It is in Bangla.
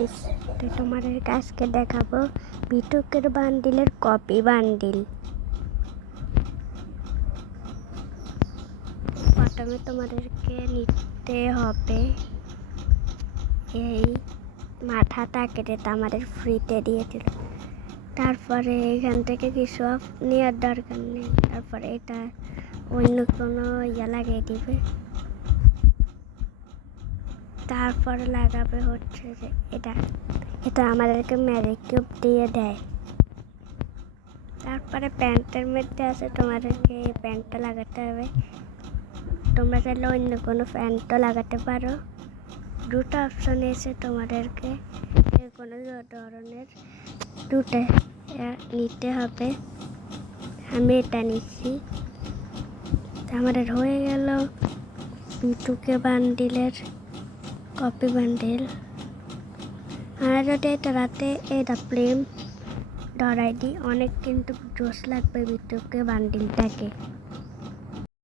গাইস, তো তোমাদের আজকে দেখাবো বিটুকের বান্ডিলের কপি বান্ডিল। প্রথমে তোমাদেরকে নিতে হবে এই মাথাটা কেটে আমাদের ফ্রিতে দিয়েছিল। তারপরে এখান থেকে কিছু নেওয়ার দরকার নেই। তারপরে এটা অন্য কোনো লাগিয়ে দিবে। তারপরে লাগাবে হচ্ছে যে এটা আমাদেরকে ম্যাজিক কিউব দিয়ে দেয়। তারপরে প্যান্টের মধ্যে আছে, তোমাদেরকে এই প্যান্টটা লাগাতে হবে। তোমরা চাইলে অন্য কোনো প্যান্টও লাগাতে পারো। দুটো অপশন এসে তোমাদেরকে কোনো ধরনের দুটো নিতে হবে। আমি এটা নিচ্ছি। আমাদের হয়ে গেল বিটুকে বান্ডিলের কপি বান্ডিল। আর যদি এটা রাতে এটা প্লেন ডরাই দিই, অনেক কিন্তু জোশ লাগবে বিটুকে বান্ডিলটাকে।